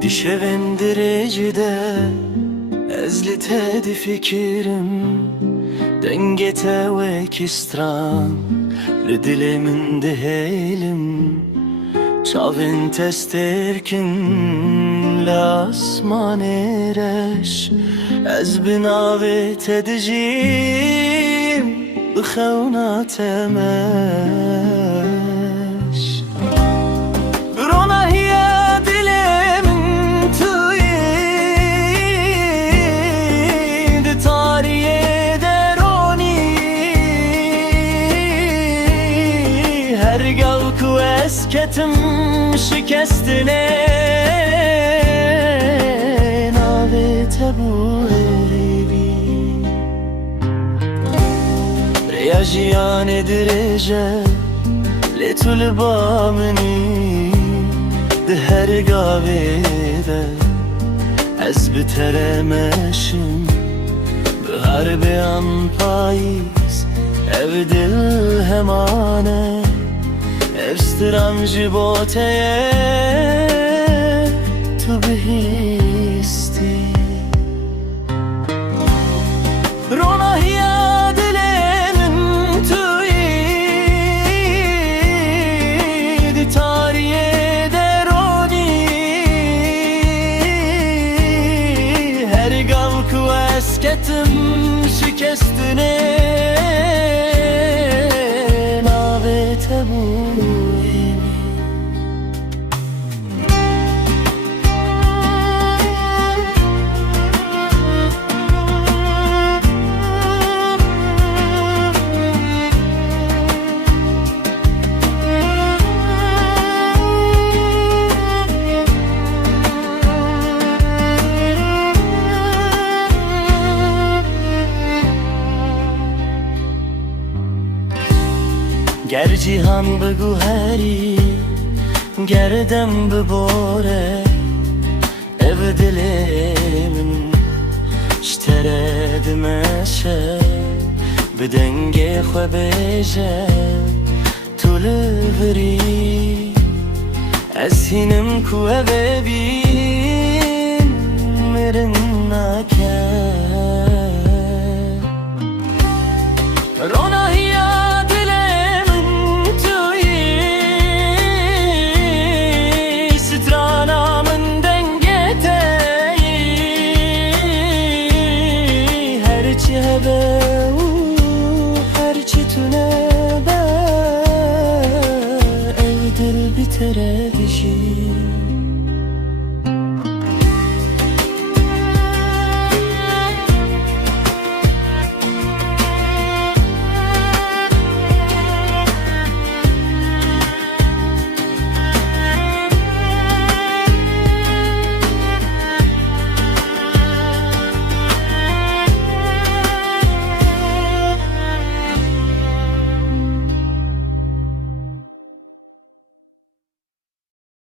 Dişevendiricide ezlitedi fikrim Dengete ve kistram Lidilimin dehelim Çavin testerkin Lasman ereş Ez binavet edicim Bıxevna temeş Brona hiye dilimin tüyid Tariye deroni Her gavku esketim şikestine Navete bu evi Reyajiyan edirece Letul bamini De her gavede Ez biteremeşim Bihar beyan payis Ev dil hemane Evstiram jiboteye Tu bihisti Rona hiya dilemin tuyid Tariye deroni Her gavku esketim şikestine Navete bu گر جیهان بگو هری گردم بباره ev dilim اشترد مشه به دنگ خو بیجه طول بری از هینم کوه ببین مرن نکن رونا هیا هرچی تونه به ای دل بیتره بشی